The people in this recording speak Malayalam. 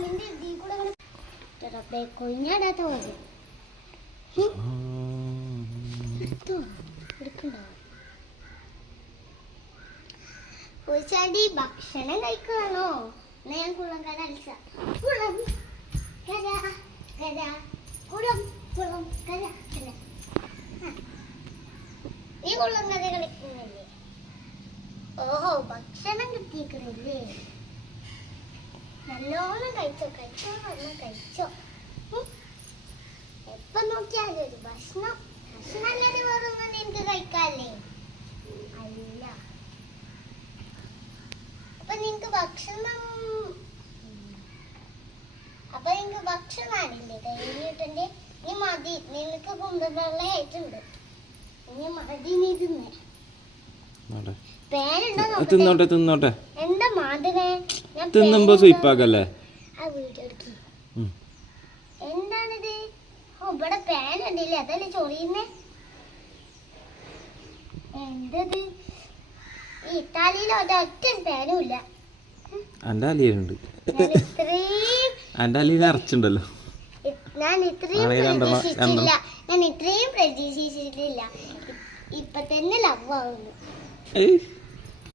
കാലിന്റെ ഇതിൽ കൂടെ റബ്ബേ കൊഴിഞ്ഞാടാത്ത പോലെ പൂച്ചാണ്ടി ഭക്ഷണം കഴിക്കുകയാണോ? എന്നാ ഞാൻ കുളം കര അൽസ കുളം കര കര കുളം കുളം കര കര. നീ കുളം കര കളിക്കുന്നില്ലേ? ഓഹോ, ഭക്ഷണം കിട്ടിയിരിക്കണില്ലേ? നല്ലോണം കഴിച്ചോ കഴിച്ചോ നല്ലോണം കഴിച്ചോ. എപ്പം നോക്കിയാലും ഒരു ഭക്ഷണം ഭക്ഷണമല്ലാതെ വേറൊന്നും നിനക്ക് കഴിക്കാല്ലേ? അല്ല, അപ്പൊ നിനക്ക് ഭക്ഷണമാണില്ലേ കഴിഞ്ഞിട്ടെന്റെ? നീ മതി, നിനക്ക് കുന്തവെള്ളയായിട്ടുണ്ട്. നീ മതി, നീ തിന്നേ. തിന്നോട്ടെ തിന്നോട്ടെ. എന്താ മാധവേ, തിന്നുമ്പോ സ്വീപ്പാക്കല്ലേ? ആ വീഡിയോ എടുക്കി. എന്താണിത്? ഇവിടെ പാൻ ഉണ്ടല്ലേ, അതല്ലേ ചൊറിയുന്നേ? എന്തത്? ഈ ഇത്താലിയിൽ ഒരൊറ്റ പാനും ഇല്ല. എന്റെ അലിയുണ്ട്. എന്റെ അലിയിൽ നിറച്ചുണ്ടല്ലോ. ഞാൻ ഇത്രയും പ്രതീക്ഷിച്ചില്ല. ഇപ്പൊ തന്നെ ലവ് ആവുന്നു.